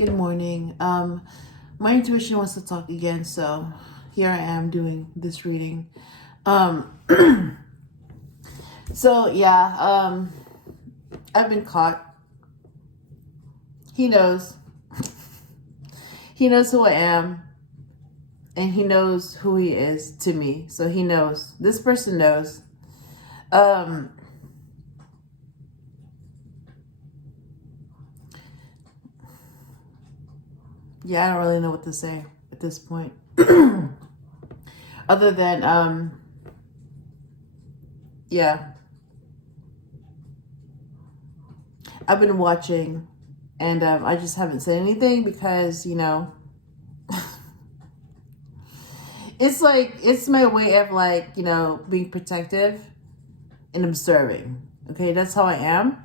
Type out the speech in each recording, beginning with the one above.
Good morning. My intuition wants to talk again, so here I am doing this reading. Um, I've been caught. He knows. He knows who I am, and he knows who he is to me. So he knows. This person knows. Um, yeah, I don't really know what to say at this point, other than yeah. I've been watching, and I just haven't said anything because it's my way of being protective and observing. Okay, that's how I am.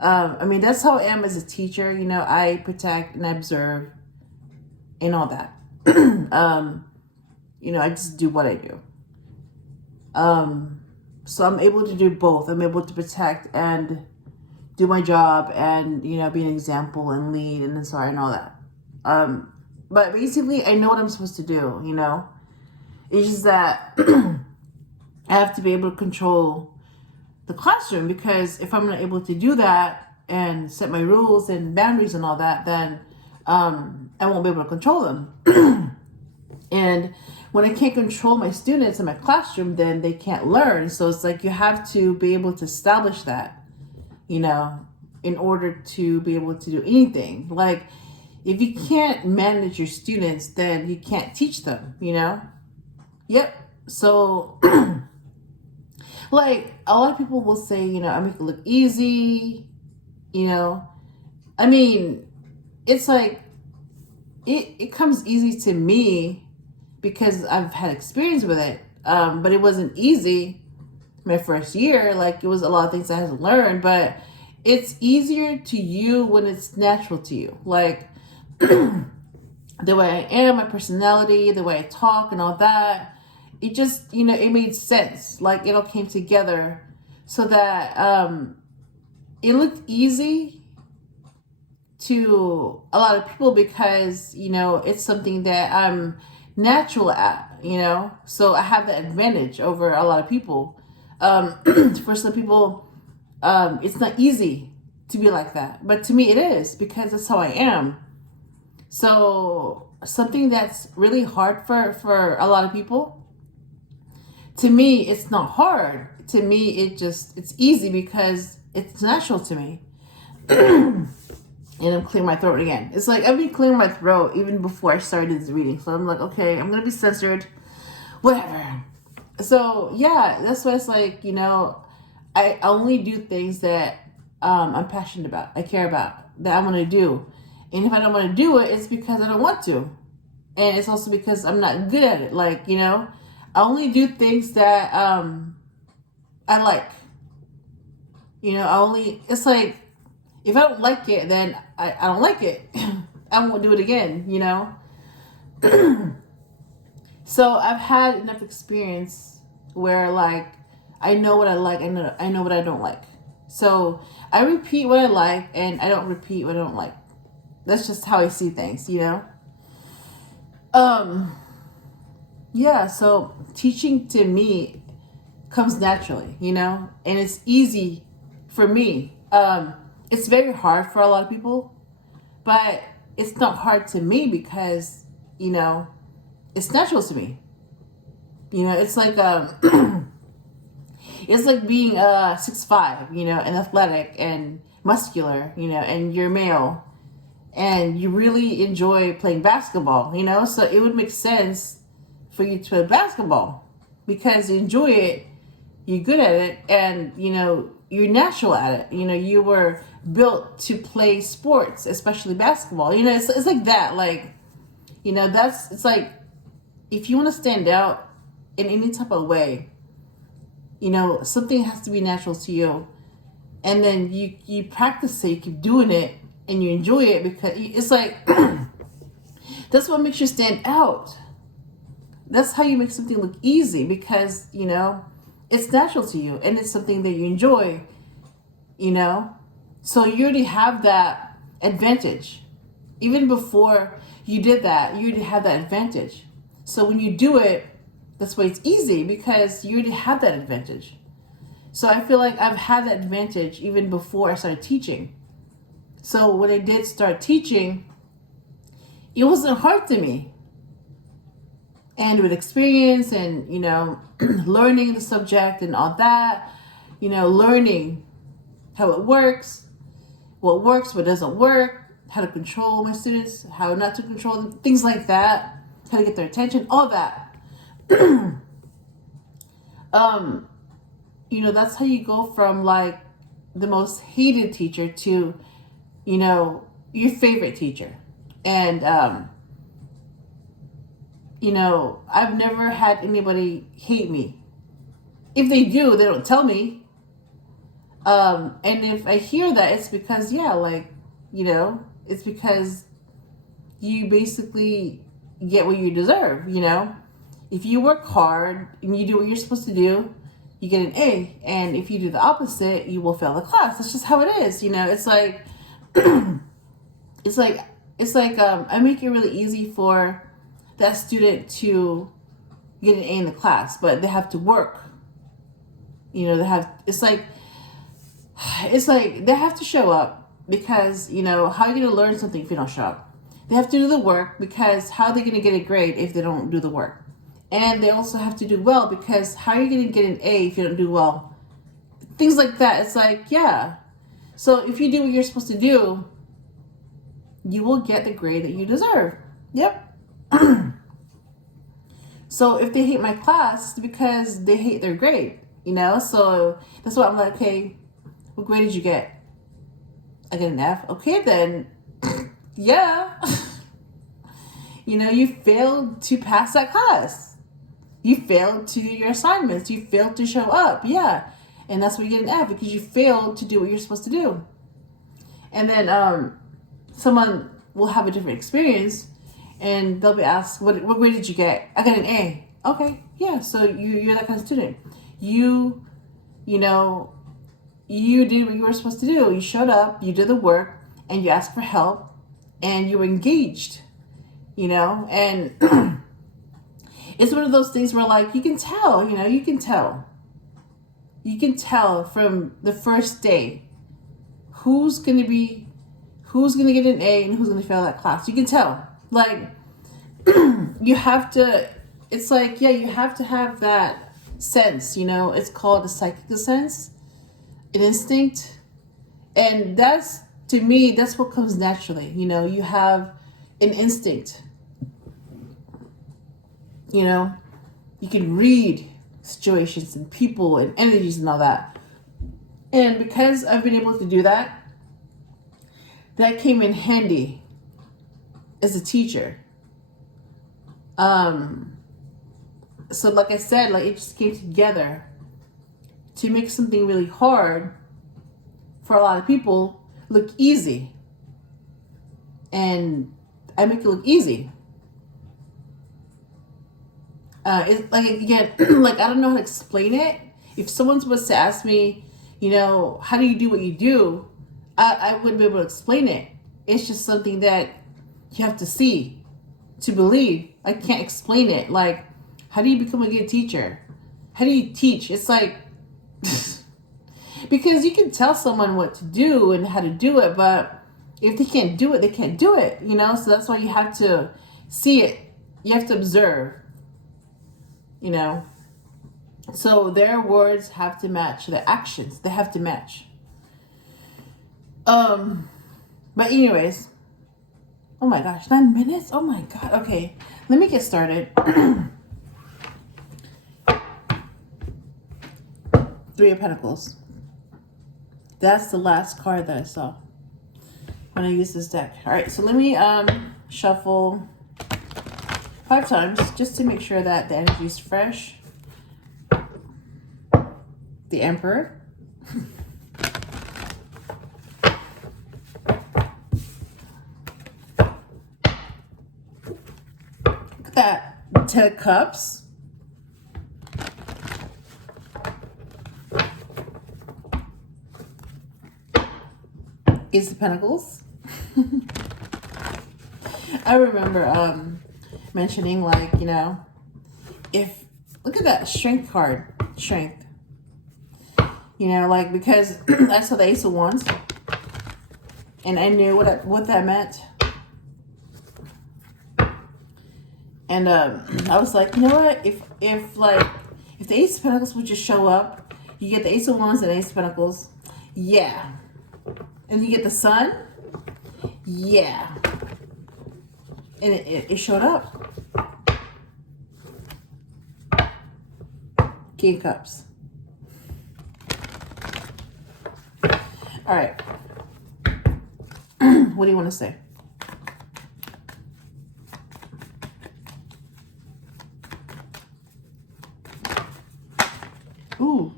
That's how I am as a teacher. I protect and I observe and all that. I just do what I do. So I'm able to do both. I'm able to protect and do my job and, be an example and lead and inspire and all that. But basically, I know what I'm supposed to do, It's just that I have to be able to control the classroom, because if I'm not able to do that and set my rules and boundaries and all that, then I won't be able to control them. And when I can't control my students in my classroom, then they can't learn. So it's like you have to be able to establish that, in order to be able to do anything. Like, if you can't manage your students, then you can't teach them, Yep. So, like, a lot of people will say, I make it look easy, it's like, it comes easy to me because I've had experience with it. But it wasn't easy my first year. Like, it was a lot of things I had to learn, but it's easier to you when it's natural to you. Like, the way I am, my personality, the way I talk and all that, it just, it made sense. Like, it all came together so that it looked easy to a lot of people because, it's something that I'm natural at, so I have that advantage over a lot of people. For some people, it's not easy to be like that, but to me it is, because that's how I am. So something that's really hard for a lot of people, to me it's not hard. To me it's easy because it's natural to me. And I'm clearing my throat again. It's like I've been clearing my throat even before I started this reading. So I'm like, okay, I'm gonna be censored, whatever. So yeah, that's why it's like, I only do things that I'm passionate about, I care about, that I want to do. And if I don't want to do it, it's because I don't want to. And it's also because I'm not good at it. Like, I only do things that I like. It's like, if I don't like it, then I don't like it. I won't do it again, So I've had enough experience where, like, I know what I like, I know what I don't like. So I repeat what I like, and I don't repeat what I don't like. That's just how I see things, Yeah, so teaching to me comes naturally, and it's easy for me. It's very hard for a lot of people, but it's not hard to me because, it's natural to me. It's like it's like being 6'5", and athletic and muscular, and you're male and you really enjoy playing basketball, so it would make sense for you to play basketball because you enjoy it, you're good at it, and you're natural at it. You were built to play sports, especially basketball. It's like that. Like, it's like, if you want to stand out in any type of way, something has to be natural to you. And then you practice it, you keep doing it, and you enjoy it because it's like, that's what makes you stand out. That's how you make something look easy because, it's natural to you and it's something that you enjoy, So you already have that advantage, even before you did that, you already had that advantage. So when you do it, that's why it's easy, because you already have that advantage. So I feel like I've had that advantage even before I started teaching. So when I did start teaching, it wasn't hard to me. And with experience and, learning the subject and all that, learning how it works, what doesn't work, how to control my students, how not to control them, things like that, how to get their attention, all that. That's how you go from like the most hated teacher to, your favorite teacher. And, I've never had anybody hate me. If they do, they don't tell me. And if I hear that, it's because, it's because you basically get what you deserve, If you work hard and you do what you're supposed to do, you get an A. And if you do the opposite, you will fail the class. That's just how it is, It's like, I make it really easy for that student to get an A in the class, but they have to work. It's like they have to show up, because, how are you going to learn something if you don't show up? They have to do the work, because how are they going to get a grade if they don't do the work? And they also have to do well, because how are you going to get an A if you don't do well? Things like that. It's like, yeah. So if you do what you're supposed to do, you will get the grade that you deserve. Yep. So if they hate my class, it's because they hate their grade, So that's why I'm like, okay, what grade did you get? I got an F. Okay, then, yeah. You failed to pass that class. You failed to do your assignments. You failed to show up. Yeah. And that's why you get an F, because you failed to do what you're supposed to do. And then someone will have a different experience, and they'll be asked, what grade did you get? I got an A. Okay, yeah, so you're that kind of student. You did what you were supposed to do. You showed up, you did the work, and you asked for help, and you were engaged, and it's one of those things where, like, you can tell, you can tell from the first day who's going to get an A and who's going to fail that class. You can tell. Like, you have to, it's like, yeah, you have to have that sense, it's called a psychic sense, an instinct. And that's, to me, that's what comes naturally. You have an instinct. You can read situations and people and energies and all that. And because I've been able to do that, that came in handy as a teacher. So like I said, like, it just came together to make something really hard for a lot of people look easy. And I make it look easy. It's like, again, like, I don't know how to explain it. If someone's supposed to ask me, how do you do what you do? I wouldn't be able to explain it. It's just something that you have to see to believe. I can't explain it. Like, how do you become a good teacher? How do you teach? It's like, because you can tell someone what to do and how to do it, but if they can't do it, they can't do it, So that's why you have to see it. You have to observe, So their words have to match their actions. They have to match. But anyways, oh my gosh, 9 minutes? Oh my God. Okay, let me get started. Three of Pentacles. That's the last card that I saw when I used this deck. All right, so let me shuffle 5 times just to make sure that the energy is fresh. The Emperor. Look at that. 10 of Cups. Ace of Pentacles. I remember mentioning, like, you know, if look at that strength card, strength. You know, like, because I saw the Ace of Wands, and I knew what that meant. And I was like, you know what? If the Ace of Pentacles would just show up, you get the Ace of Wands and Ace of Pentacles, yeah, and you get the Sun, yeah, and it showed up. King of Cups. All right. What do you want to say? Ooh,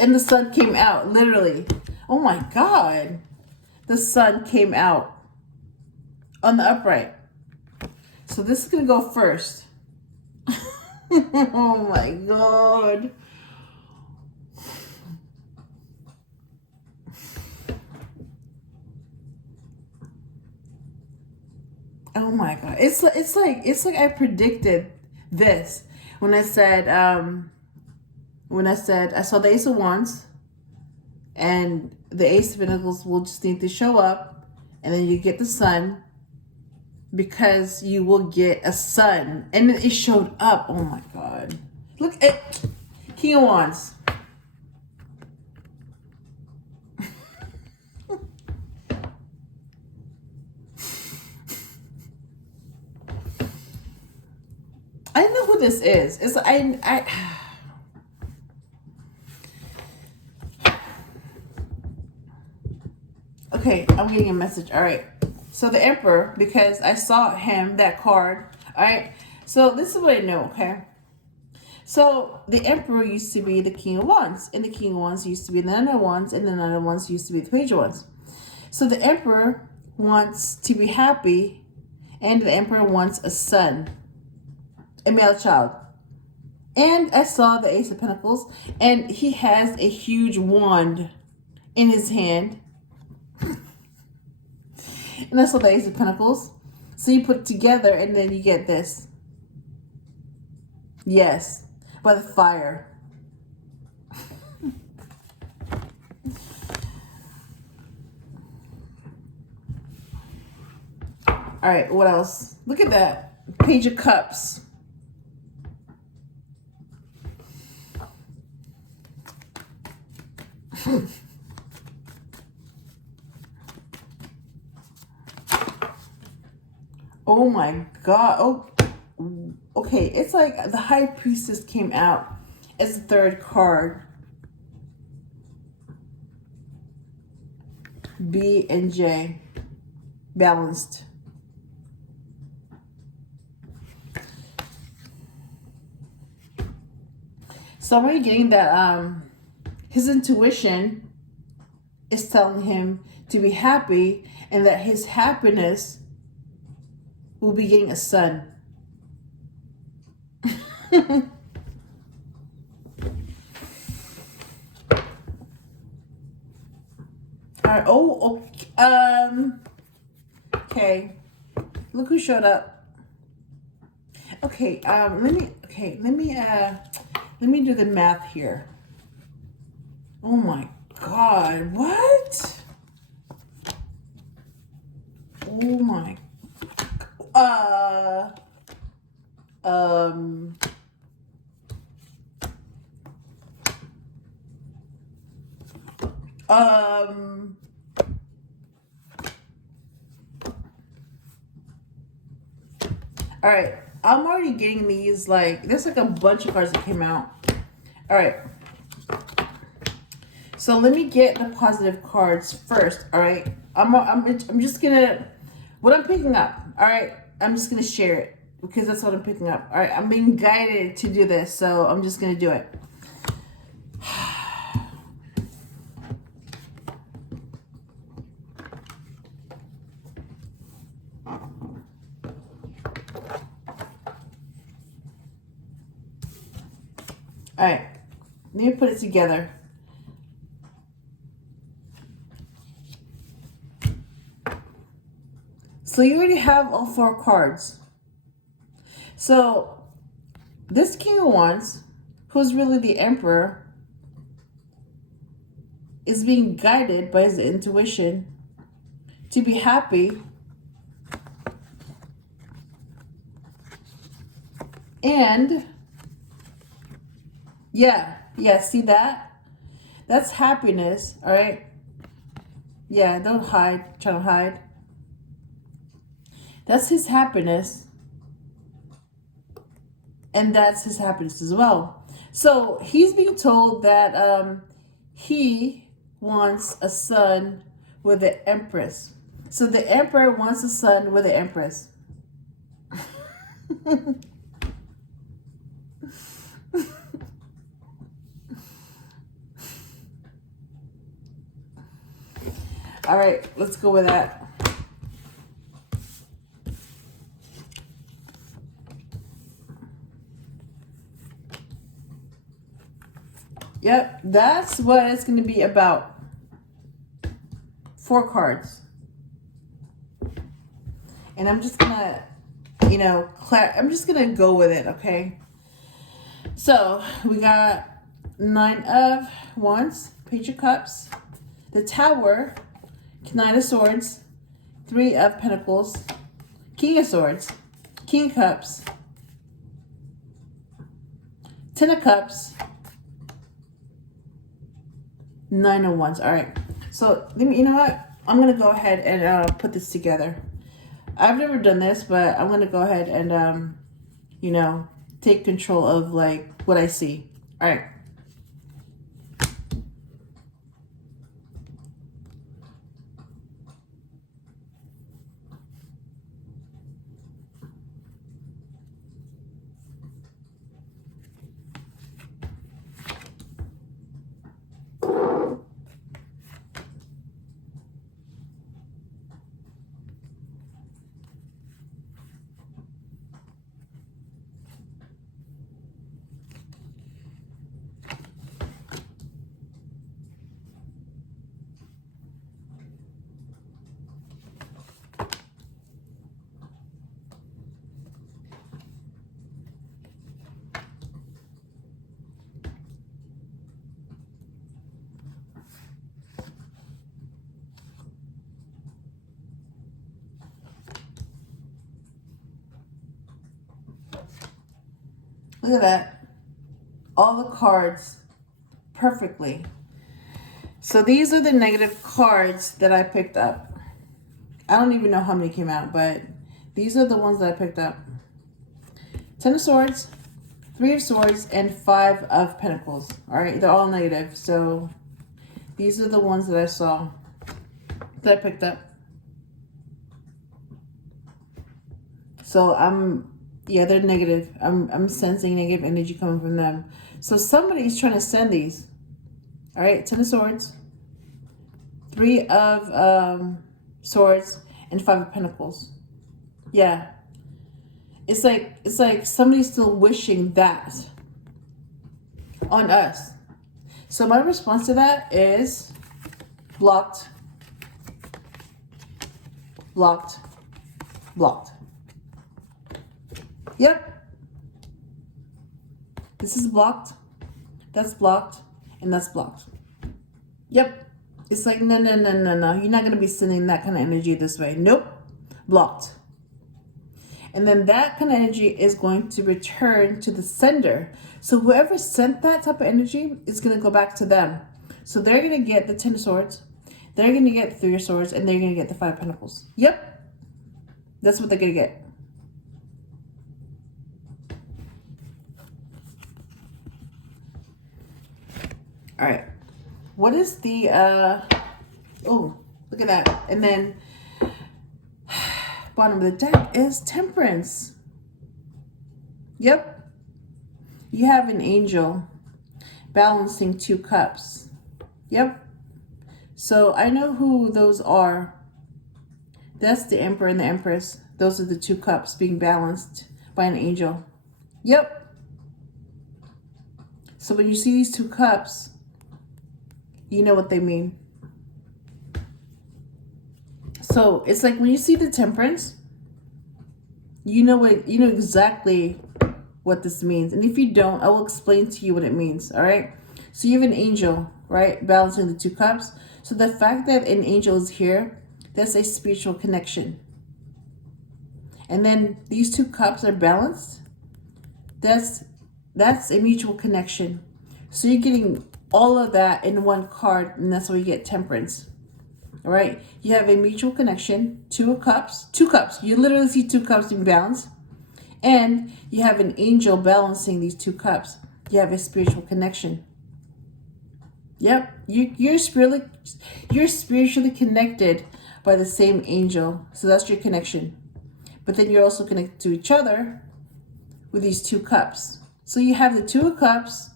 and the Sun came out, literally. Oh my God. The Sun came out on the upright. So this is going to go first. Oh my God. Oh my God. It's like I predicted this when I said I saw the Ace of Wands and the Ace of Pentacles will just need to show up, and then you get the Sun, because you will get a Sun, and it showed up. Oh my God. Look at King of Wands. I know who this is. It's okay, I'm getting a message. All right. So the Emperor, because I saw him, that card. All right. So this is what I know, okay? So the Emperor used to be the King of Wands, and the King of Wands used to be the Nine of Wands, and the Nine of Wands used to be the Page of Wands. So the Emperor wants to be happy, and the Emperor wants a son, a male child. And I saw the Ace of Pentacles, and he has a huge wand in his hand. And I saw the Ace of Pentacles. So you put it together, and then you get this. Yes, by the fire. All right, what else? Look at that. Page of Cups. Oh my God. Oh, okay. It's like the High Priestess came out as the third card. B and J. Balanced. So I'm already getting that his intuition is telling him to be happy, and that his happiness will be getting a son. Alright, okay. Look who showed up. Okay, let me do the math here. Oh my God, what? Oh my, all right, I'm already getting these, like, there's like a bunch of cards that came out. All right. So let me get the positive cards first, all right? I'm just gonna, what I'm picking up, all right? I'm just gonna share it because that's what I'm picking up. All right, I'm being guided to do this, so I'm just gonna do it. All right, let me put it together. So you already have all 4 cards. So this King of Wands, who's really the Emperor, is being guided by his intuition to be happy and yeah, see that? That's happiness, all right? Yeah, don't hide, try to hide. That's his happiness. And that's his happiness as well. So he's being told that he wants a son with the Empress. So the Emperor wants a son with the Empress. All right, let's go with that. Yep, that's what it's going to be about. 4 cards. And I'm just going to, I'm just going to go with it, okay? So, we got 9 of Wands, Page of Cups, the Tower, Knight of Swords, 3 of Pentacles, King of Swords, King of Cups, 10 of Cups, 9 of Wands. All right. So, you know what? I'm going to go ahead and put this together. I've never done this, but I'm going to go ahead and, take control of, like, what I see. All right. Look at that. All the cards perfectly. So these are the negative cards that I picked up. I don't even know how many came out, but these are the ones that I picked up. 10 of Swords, 3 of Swords, and 5 of Pentacles. All right, they're all negative. So these are the ones that I saw, that I picked up. So they're negative. I'm sensing negative energy coming from them. So somebody's trying to send these. All right, 10 of Swords, 3 of Swords, and 5 of Pentacles. Yeah. It's like somebody's still wishing that on us. So my response to that is blocked, blocked, blocked. Yep. This is blocked, that's blocked, and that's blocked. Yep. It's like, no. You're not going to be sending that kind of energy this way. Nope. Blocked. And then that kind of energy is going to return to the sender. So whoever sent that type of energy is going to go back to them. So they're going to get the 10 of Swords. They're going to get the 3 of Swords. And they're going to get the 5 of Pentacles. Yep. That's what they're going to get. All right. What is the, oh, look at that. And then bottom of the deck is Temperance. Yep. You have an angel balancing 2 cups. Yep. So I know who those are. That's the Emperor and the Empress. Those are the 2 cups being balanced by an angel. Yep. So when you see these 2 cups, you know what they mean. So So it's like when you see the Temperance, you know exactly what this means. And if you don't, I will explain to you what it means. All right. So you have an angel, right, balancing the 2 cups. So the fact that an angel is here, that's a spiritual connection. And then these 2 cups are balanced. That's a mutual connection. So you're getting all of that in one card, and that's where you get Temperance. All right. You have a mutual connection, 2 cups. You literally see 2 cups being balanced. And you have an angel balancing these 2 cups. You have a spiritual connection. Yep, you're spiritually connected by the same angel. So that's your connection. But then you're also connected to each other with these 2 cups. So you have the 2 of Cups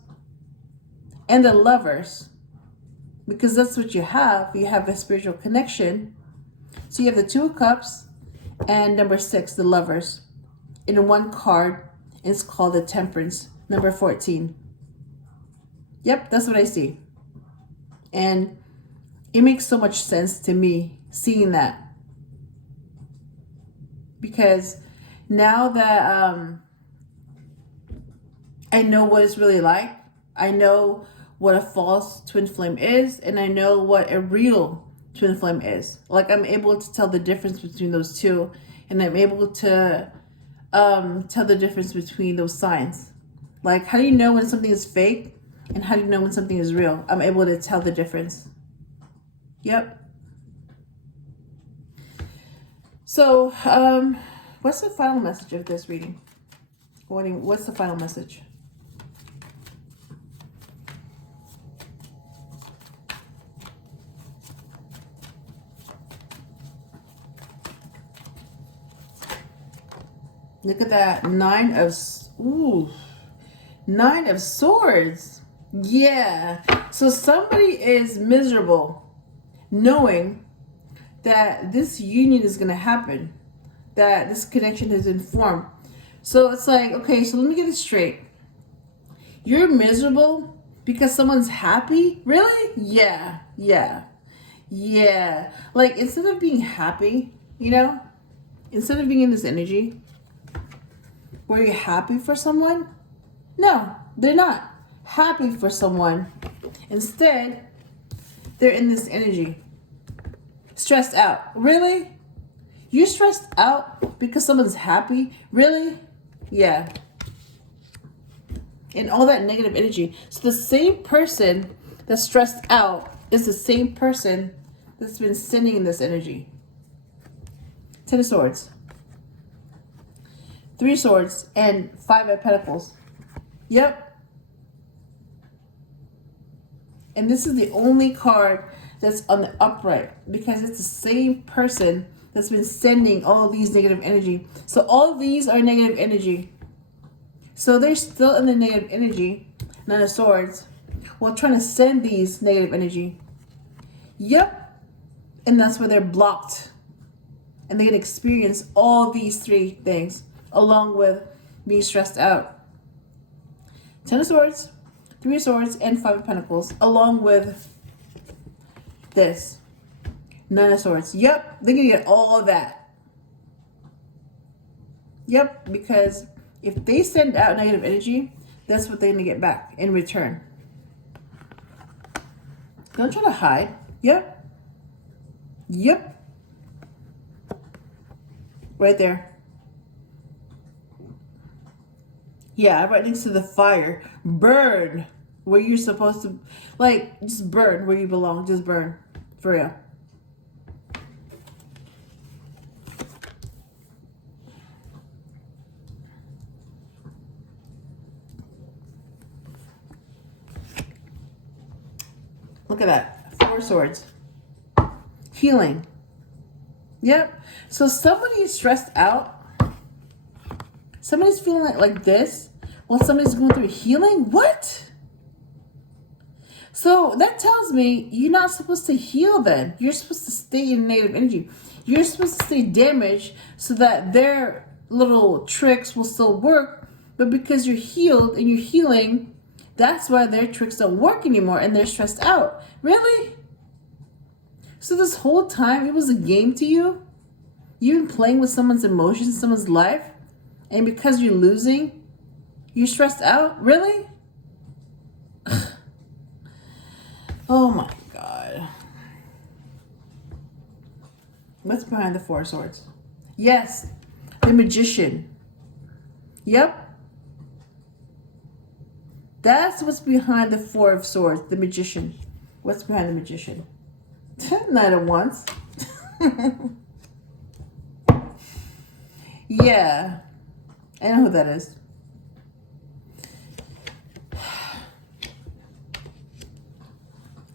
and the Lovers, because that's what you have. You have a spiritual connection. So you have the 2 of Cups and number 6, the Lovers, in one card. It's called the Temperance, number 14. Yep, that's what I see. And it makes so much sense to me seeing that. Because now that I know what it's really like, I know what a false twin flame is, and I know what a real twin flame is. Like, I'm able to tell the difference between those two, and I'm able to tell the difference between those signs. Like, how do you know when something is fake, and how do you know when something is real? I'm able to tell the difference. Yep. So, what's the final message of this reading? What's the final message? Look at that. 9 of Swords. Yeah. So somebody is miserable knowing that this union is going to happen, that this connection has been formed. So it's like, okay, so let me get it straight. You're miserable because someone's happy? Really? Yeah. Like, instead of being happy, instead of being in this energy where you're happy for someone, no, they're not happy for someone. Instead, they're in this energy, stressed out. Really? You're stressed out because someone's happy? Really? Yeah. And all that negative energy. So the same person that's stressed out is the same person that's been sending this energy. 10 of Swords, 3 of Swords, and 5 of Pentacles. Yep. And this is the only card that's on the upright, because it's the same person that's been sending all these negative energy. So all these are negative energy. So they're still in the negative energy, 9 of Swords, while trying to send these negative energy. Yep. And that's where they're blocked. And they can experience all these 3 things, along with being stressed out. 10 of Swords, 3 of Swords, and 5 of Pentacles, along with this 9 of Swords. Yep, they're gonna get all of that. Yep, because if they send out negative energy, that's what they're gonna get back in return. Don't try to hide. Yep. Right there. Yeah, right next to the fire. Burn where you're supposed to, like, just burn where you belong. Just burn. For real. Look at that. 4 of Swords. Healing. Yep. So somebody is stressed out. Somebody's feeling like this while somebody's going through healing. What? So that tells me you're not supposed to heal then. You're supposed to stay in negative energy. You're supposed to stay damaged so that their little tricks will still work. But because you're healed and you're healing, that's why their tricks don't work anymore and they're stressed out. Really? So this whole time it was a game to you? You've been playing with someone's emotions, someone's life, and because you're losing, you're stressed out? Really? Oh my God. What's behind the Four of Swords? Yes, the Magician. Yep. That's what's behind the Four of Swords, the Magician. What's behind the Magician? Not at once. Yeah, I know who that is.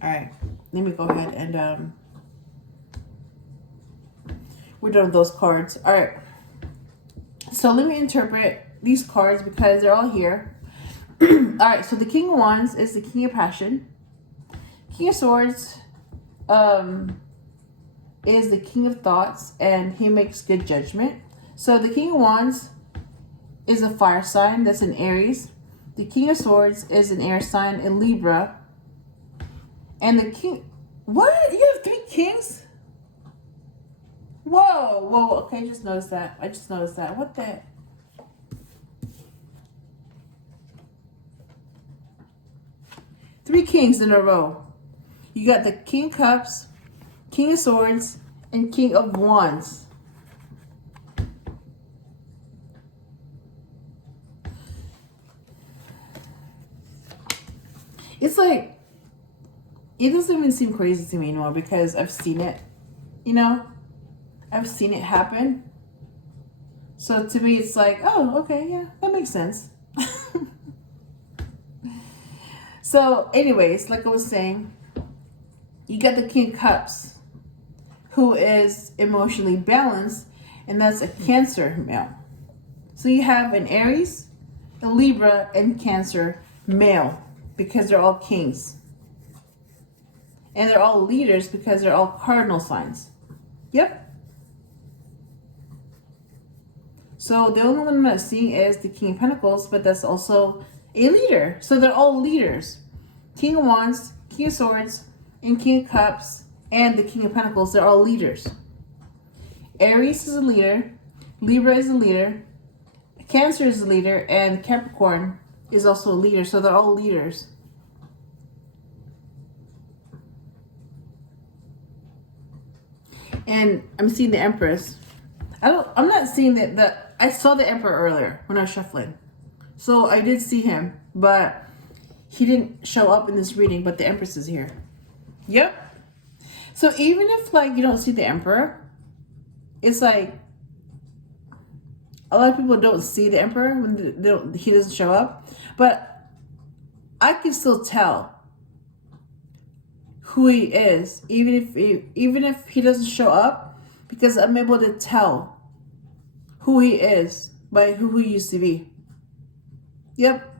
All right, let me go ahead and we're done with those cards. All right, so let me interpret these cards because they're all here. All right, so the King of Wands is the King of Passion. King of Swords is the King of Thoughts, and he makes good judgment. So the King of Wands is a fire sign. That's an Aries. The King of Swords is an air sign, in Libra. And the King... What? You have 3 kings? Whoa. Okay, I just noticed that. What the... 3 kings in a row. You got the King of Cups, King of Swords, and King of Wands. It's like, it doesn't even seem crazy to me anymore because I've seen it, you know? I've seen it happen. So to me, it's like, oh, okay, yeah, that makes sense. So anyways, like I was saying, you got the King of Cups, who is emotionally balanced, and that's a Cancer male. So you have an Aries, a Libra, and Cancer male, because they're all kings. And they're all leaders because they're all cardinal signs. Yep. So the only one I'm not seeing is the King of Pentacles, but that's also a leader. So they're all leaders. King of Wands, King of Swords, and King of Cups, and the King of Pentacles, they're all leaders. Aries is a leader, Libra is a leader, Cancer is a leader, and Capricorn is also a leader. So they're all leaders. And I'm seeing the Empress. I'm not seeing that. I saw the Emperor earlier when I was shuffling. So I did see him, but he didn't show up in this reading, but the Empress is here. Yep. So even if like you don't see the Emperor, it's like a lot of people don't see the Emperor when he doesn't show up, but I can still tell who he is, even if he doesn't show up, because I'm able to tell who he is by who he used to be. Yep.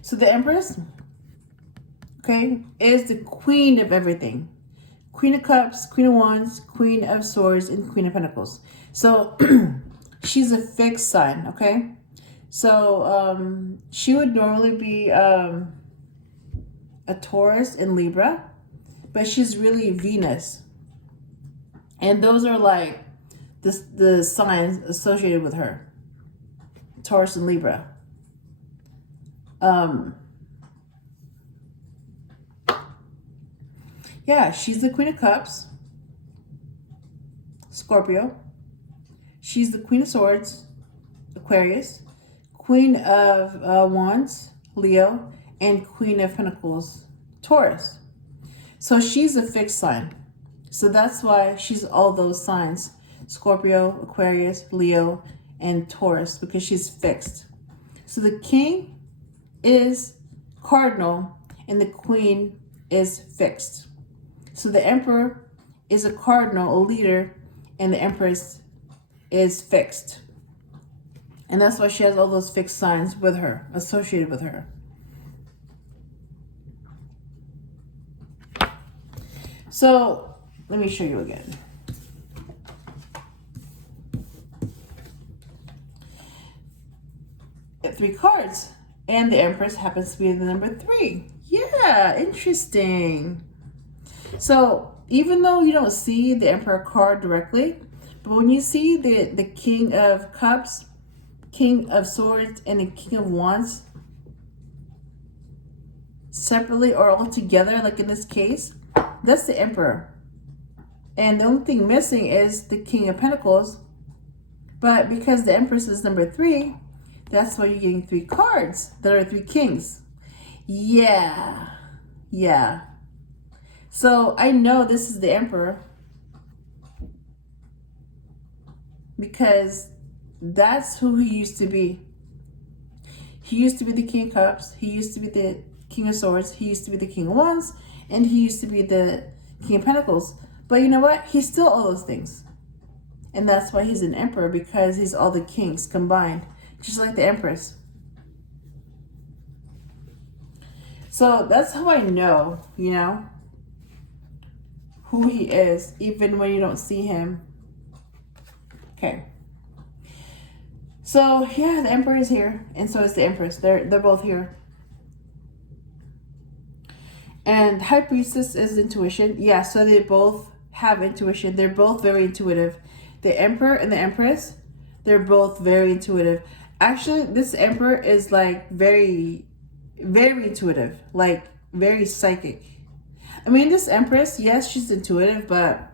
So the Empress, okay, is the queen of everything. Queen of Cups, Queen of Wands, Queen of Swords, and Queen of Pentacles. So she's a fixed sign, okay? So she would normally be a Taurus and Libra, but she's really Venus. And those are like the signs associated with her. Taurus and Libra. Yeah, she's the Queen of Cups, Scorpio. She's the Queen of Swords, Aquarius. Queen of Wands, Leo. And Queen of Pentacles, Taurus. So she's a fixed sign. So that's why she's all those signs. Scorpio, Aquarius, Leo, and Taurus, because she's fixed. So the king is cardinal and the queen is fixed. So the emperor is a cardinal, a leader, and the empress is fixed. And that's why she has all those fixed signs with her, associated with her. So let me show you again. Got 3 cards, and the Empress happens to be the number 3. Yeah, interesting. So even though you don't see the Emperor card directly, but when you see the King of Cups, King of Swords, and the King of Wands separately or all together, like in this case, that's the Emperor. And the only thing missing is the King of Pentacles. But because the Empress is number 3, that's why you're getting 3 cards that are 3 kings. Yeah. So I know this is the Emperor because that's who he used to be. He used to be the King of Cups. He used to be the King of Swords. He used to be the King of Wands. And he used to be the King of Pentacles. But you know what? He's still all those things. And that's why he's an Emperor, because he's all the kings combined. Just like the Empress. So that's how I know, who he is, even when you don't see him. Okay. So, yeah, the Emperor is here. And so is the Empress. They're both here. And High Priestess is intuition. Yeah, so they both have intuition. They're both very intuitive. The Emperor and the Empress, they're both very intuitive. Actually, this Emperor is like very, very intuitive. Like very psychic. I mean, this Empress, yes, she's intuitive, but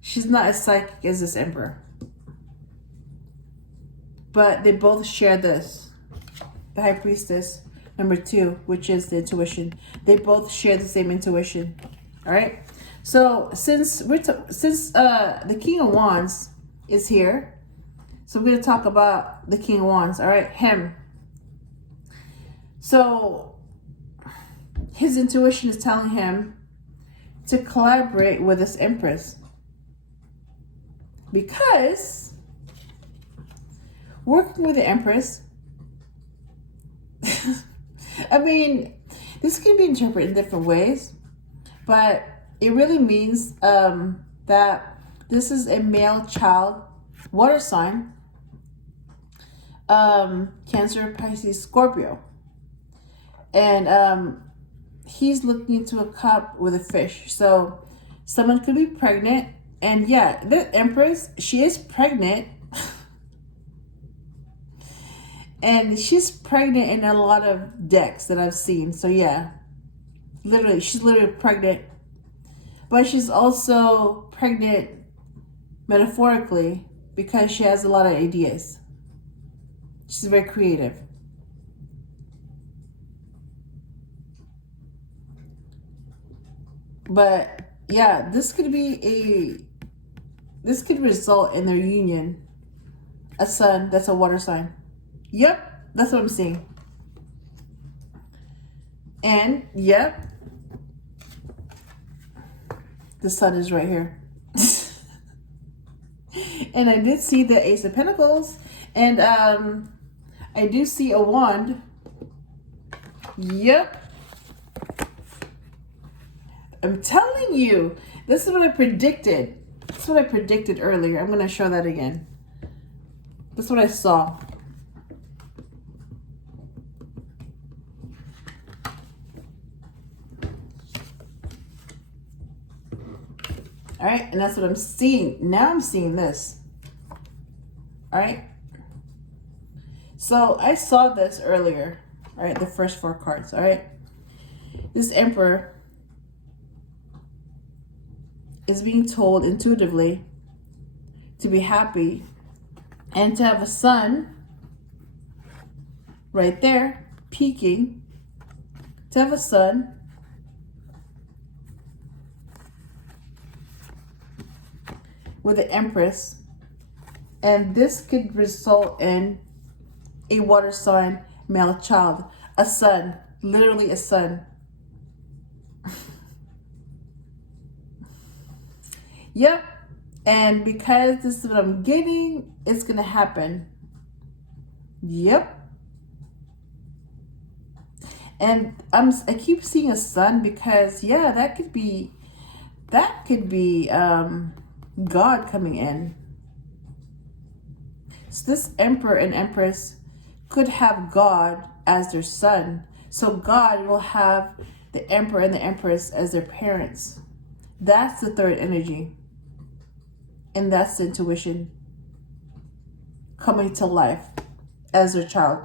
she's not as psychic as this Emperor. But they both share this. The High Priestess, number 2, which is the intuition. They both share the same intuition. All right. So since the King of Wands is here, so we're going to talk about the King of Wands. All right, him. So his intuition is telling him to collaborate with this Empress, because working with the Empress, I mean, this can be interpreted in different ways, but it really means that this is a male child, water sign, Cancer, Pisces, Scorpio. And he's looking into a cup with a fish. So someone could be pregnant. And yeah, the Empress, she is pregnant. And she's pregnant in a lot of decks that I've seen. So yeah, literally, she's literally pregnant. But she's also pregnant metaphorically because she has a lot of ideas. She's very creative. But yeah, this could result in their union. A sun, that's a water sign. Yep, that's what I'm seeing. And yep, the sun is right here. And I did see the Ace of Pentacles, and I do see a wand. Yep. I'm telling you, this is what I predicted. This is what I predicted earlier. I'm going to show that again. That's what I saw. All right, and that's what I'm seeing. Now I'm seeing this. All right. So I saw this earlier. All right, the first 4 cards. All right. This Emperor is being told intuitively to be happy and to have a sun right there peeking, to have a sun with the Empress, and this could result in a water sign male child, a son, literally a son. Yep. And because this is what I'm getting, it's going to happen. Yep. And I keep seeing a sun because, yeah, that could be God coming in. So this Emperor and Empress could have God as their son. So God will have the Emperor and the Empress as their parents. That's the third energy. And that's the intuition coming to life as their child.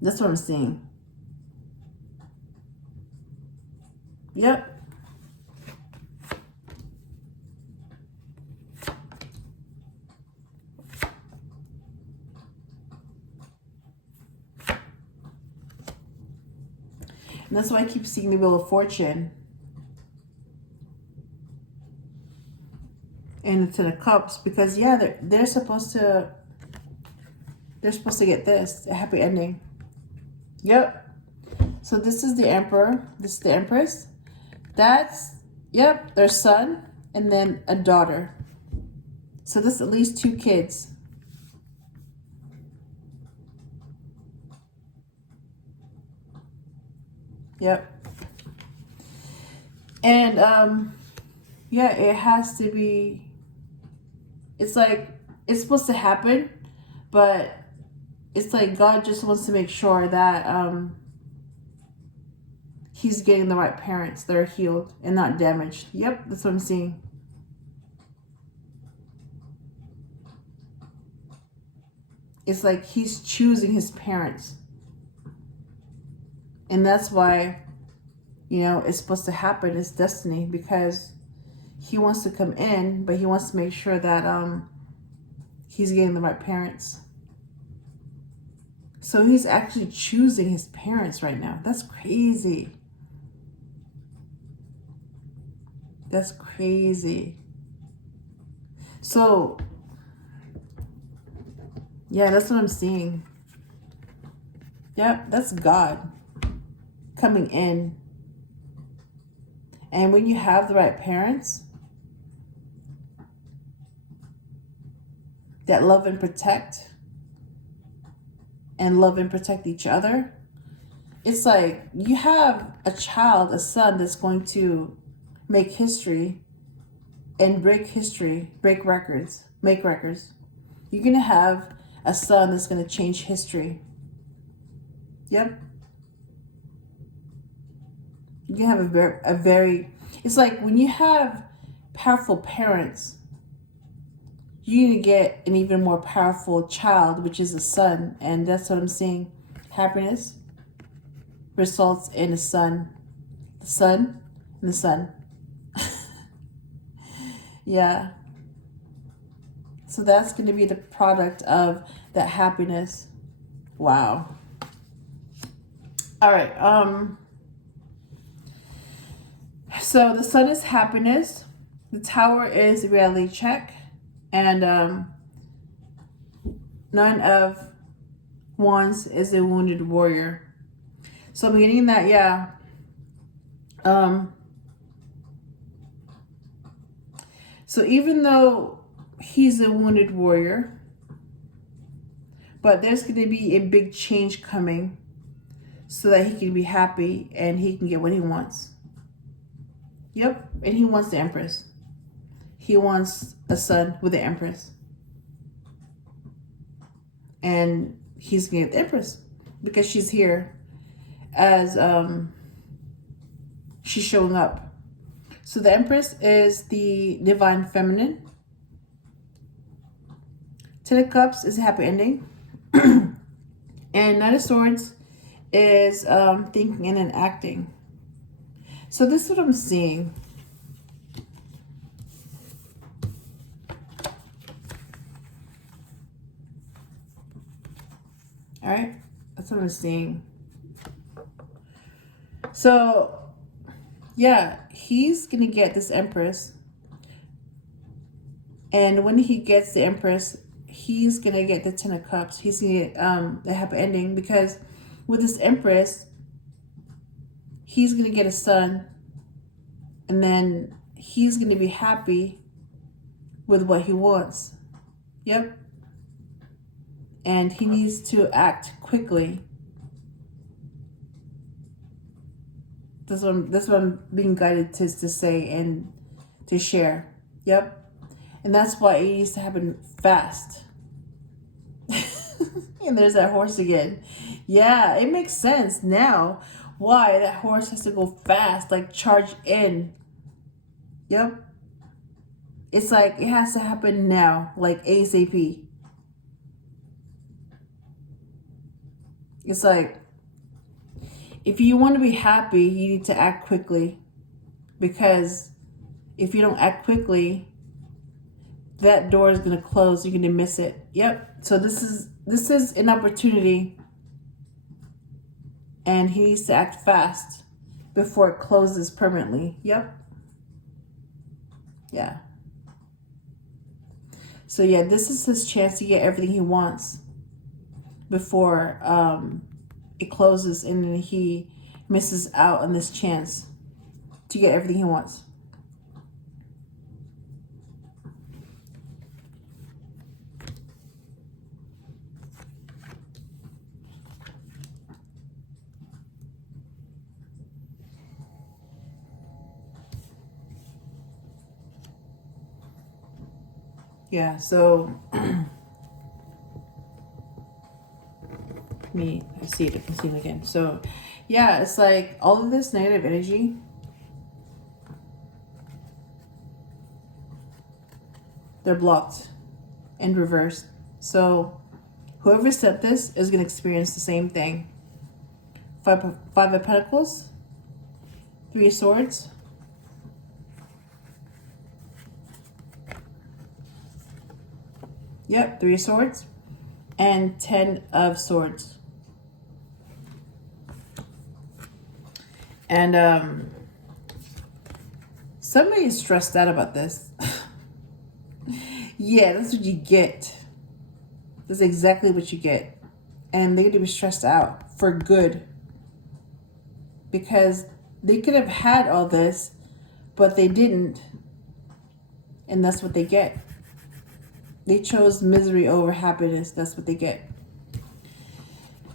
That's what I'm seeing. Yep. And that's why I keep seeing the Wheel of Fortune and the Ten of Cups, because yeah, they're supposed to get this, a happy ending. Yep. So this is the Emperor, this is the Empress. That's, yep, their son and then a daughter. So this is at least 2 kids. Yep. And yeah, it has to be, it's like, it's supposed to happen, but it's like God just wants to make sure that he's getting the right parents that are healed and not damaged. Yep, that's what I'm seeing. It's like he's choosing his parents. And that's why, you know, it's supposed to happen. It's destiny, because he wants to come in, but he wants to make sure that he's getting the right parents. So he's actually choosing his parents right now. That's crazy. That's crazy. So, yeah, that's what I'm seeing. Yep, that's God coming in. And when you have the right parents that love and protect each other, it's like you have a child, a son that's going to make history and break records, make records. You're going to have a son that's going to change history. Yep. You can have a very, it's like when you have powerful parents, you're going to get an even more powerful child, which is a son. And that's what I'm seeing. Happiness results in a son. The son and the son. Yeah. So that's going to be the product of that happiness. Wow. All right. So the sun is happiness. The Tower is reality check. And Nine of Wands is a wounded warrior. So I'm getting that, yeah. So even though he's a wounded warrior, but there's going to be a big change coming so that he can be happy and he can get what he wants. Yep, and he wants the Empress. He wants a son with the Empress. And he's going to get the Empress because she's here as she's showing up. So the Empress is the divine feminine. Ten of Cups is a happy ending. And Knight of Swords is thinking and then acting. So this is what I'm seeing. All right, that's what I'm seeing. So, yeah, he's going to get this Empress. And when he gets the Empress, he's going to get the Ten of Cups. He's going to get the happy ending because with this Empress, he's going to get a son. And then he's going to be happy with what he wants. Yep. And he needs to act quickly. That's what I'm being guided to say and to share. Yep. And that's why it needs to happen fast. And there's that horse again. Yeah, it makes sense now why that horse has to go fast, like charge in. Yep. It's like it has to happen now, like ASAP. It's like if you want to be happy, you need to act quickly, because if you don't act quickly, that door is going to close. You're going to miss it. Yep. So this is an opportunity, and he needs to act fast before it closes permanently. Yep. Yeah. So yeah, this is his chance to get everything he wants before it closes, and then he misses out on this chance to get everything he wants. Yeah, so I see it again. So yeah, it's like all of this negative energy, they're blocked and reversed. So whoever said this is going to experience the same thing. Five of Pentacles, Three of Swords, yep, Three of Swords, and 10 of Swords. And somebody is stressed out about this. Yeah, that's what you get. That's exactly what you get. And they're going to be stressed out for good, because they could have had all this, but they didn't. And that's what they get. They chose misery over happiness. That's what they get.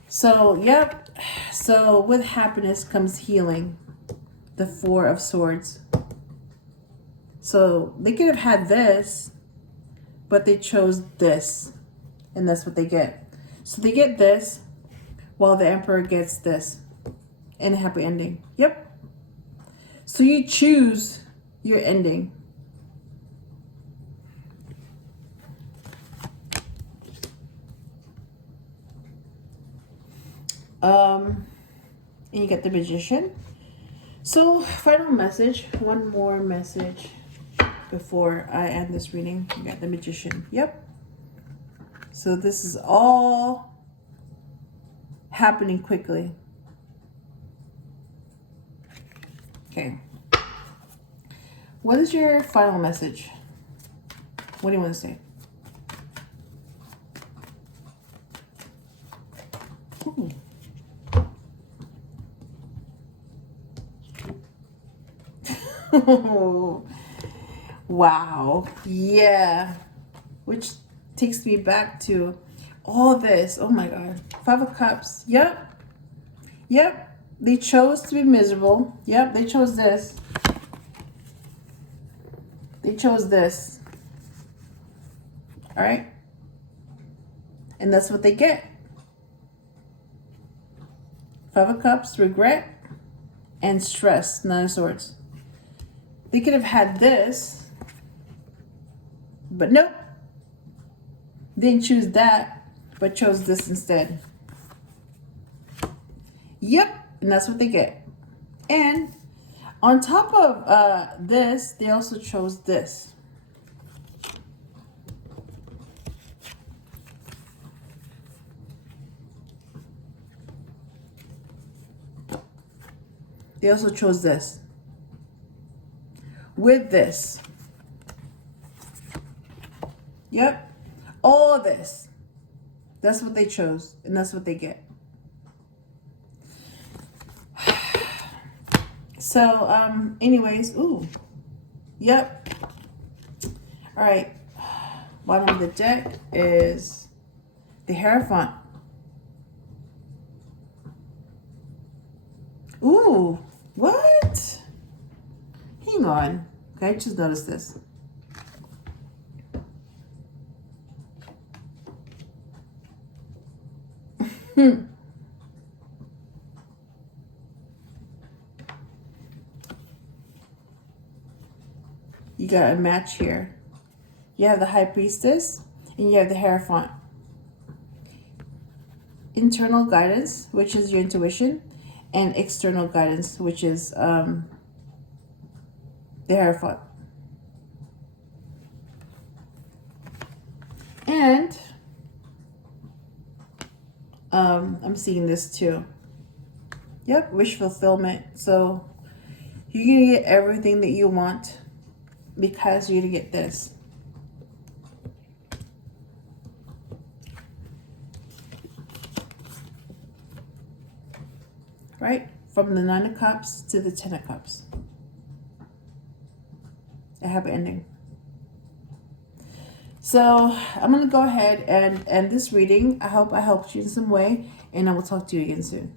So, yep. So with happiness comes healing. The Four of Swords. So they could have had this, but they chose this. And that's what they get. So they get this, while the Emperor gets this. And a happy ending. Yep. So you choose your ending. And you get the Magician. So final message, one more message before I end this reading. You got the Magician. Yep. So this is all happening quickly. Okay. What is your final message? What do you want to say? Ooh. Wow. Yeah. Which takes me back to all this. Oh my God. Five of Cups. Yep. Yep. They chose to be miserable. Yep. They chose this. They chose this. All right. And that's what they get. Five of Cups, regret, and stress. Nine of Swords. They could have had this, but nope. Didn't choose that, but chose this instead. Yep, and that's what they get. And on top of this, they also chose this. They also chose this. With this. Yep. All this. That's what they chose. And that's what they get. So, anyways. Ooh. Yep. All right. Bottom of the deck is the Hierophant. Ooh. What? Hang on. Okay, I just noticed this. got a match here. You have the High Priestess and you have the Hierophant. Internal guidance, which is your intuition, and external guidance, which is the Hierophant. And I'm seeing this too. Yep, wish fulfillment. So you're going to get everything that you want because you're going to get this. Right? From the 9 of Cups to the 10 of Cups. A happy ending. So I'm going to go ahead and end this reading. I hope I helped you in some way, and I will talk to you again soon.